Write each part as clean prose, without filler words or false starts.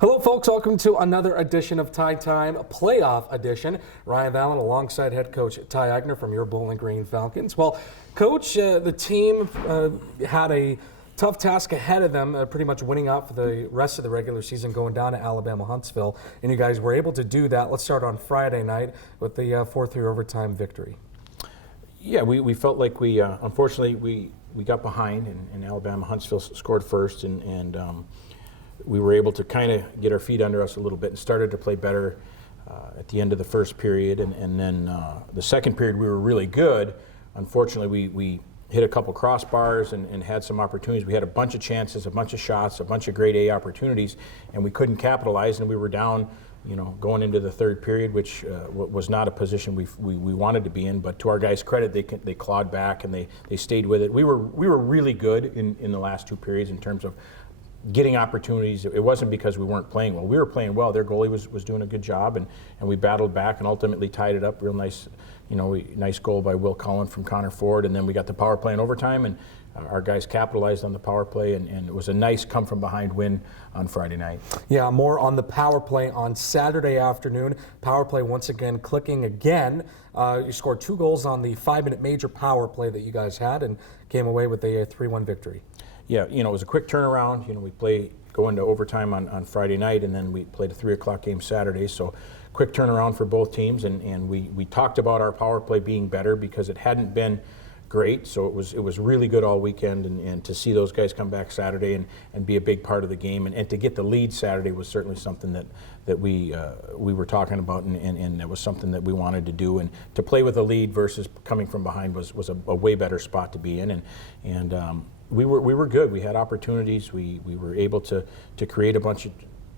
Hello, folks. Welcome to another edition of Tie Time, a playoff edition. Ryan Vallon alongside head coach Ty Eigner from your Bowling Green Falcons. Well, Coach, the team had a tough task ahead of them, pretty much winning out for the rest of the regular season, going down to Alabama Huntsville, and you guys were able to do that. Let's start on Friday night with the 4-3 overtime victory. Yeah, we felt like we unfortunately we got behind, and Alabama Huntsville scored first, and we were able to kind of get our feet under us a little bit and started to play better at the end of the first period, and then the second period we were really good. Unfortunately, we hit a couple crossbars and had some opportunities. We had a bunch of chances, a bunch of shots, a bunch of grade A opportunities, and we couldn't capitalize, and we were down, going into the third period, which was not a position we wanted to be in. But to our guys' credit, they clawed back and they stayed with it. We were really good in the last two periods in terms of getting opportunities. It wasn't because we weren't playing well. We were playing well. Their goalie was doing a good job, and we battled back and ultimately tied it up. Real nice, nice goal by Will Cullen from Connor Ford, and then we got the power play in overtime, and our guys capitalized on the power play, and it was a nice come-from-behind win on Friday night. Yeah, more on the power play on Saturday afternoon. Power play once again clicking again. You scored 2 goals on the 5-minute major power play that you guys had and came away with a 3-1 victory. Yeah, it was a quick turnaround. We go into overtime on Friday night, and then we played a 3 o'clock game Saturday. So quick turnaround for both teams, and we talked about our power play being better because it hadn't been great. So it was really good all weekend, and to see those guys come back Saturday and be a big part of the game, and to get the lead Saturday was certainly something that we were talking about, and that was something that we wanted to do. And to play with a lead versus coming from behind was a way better spot to be in, and we were good. We had opportunities. We were able to create a bunch of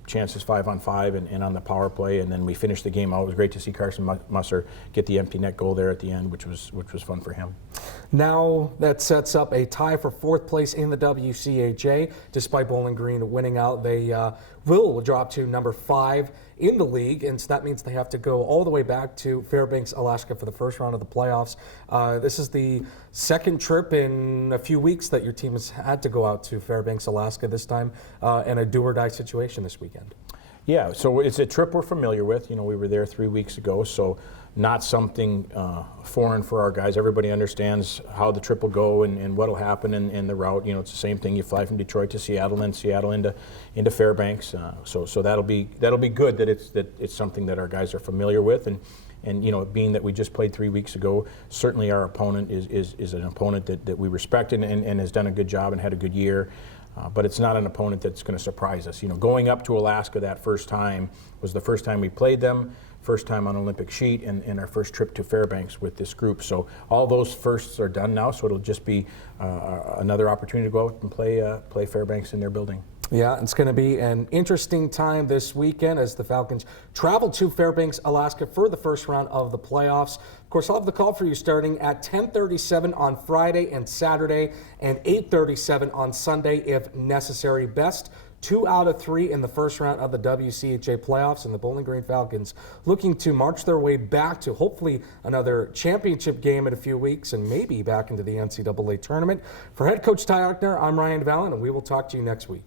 chances 5-on-5 and on the power play, and then we finished the game out. It was great to see Carson Musser get the empty net goal there at the end, which was fun for him. Now that sets up a tie for 4th place in the WCHA. Despite Bowling Green winning out, they will drop to number 5 in the league, and so that means they have to go all the way back to Fairbanks, Alaska for the first round of the playoffs. This is the second trip in a few weeks that your team has had to go out to Fairbanks, Alaska, this time in a do-or-die situation this weekend. Yeah, so it's a trip we're familiar with. We were there 3 weeks ago, so not something foreign for our guys. Everybody understands how the trip will go and what will happen in the route. It's the same thing. You fly from Detroit to Seattle, and Seattle into Fairbanks. So that'll be good that it's something that our guys are familiar with, and being that we just played 3 weeks ago, certainly our opponent is an opponent that we respect and has done a good job and had a good year. But it's not an opponent that's going to surprise us. Going up to Alaska that first time was the first time we played them, first time on Olympic sheet, and our first trip to Fairbanks with this group. So all those firsts are done now, so it'll just be another opportunity to go out and play Fairbanks in their building. Yeah, it's going to be an interesting time this weekend as the Falcons travel to Fairbanks, Alaska for the first round of the playoffs. Of course, I'll have the call for you starting at 10:37 on Friday and Saturday and 8:37 on Sunday if necessary. Best 2 out of 3 in the first round of the WCHA playoffs, and the Bowling Green Falcons looking to march their way back to hopefully another championship game in a few weeks and maybe back into the NCAA tournament. For head coach Ty Eigner, I'm Ryan Vallon, and we will talk to you next week.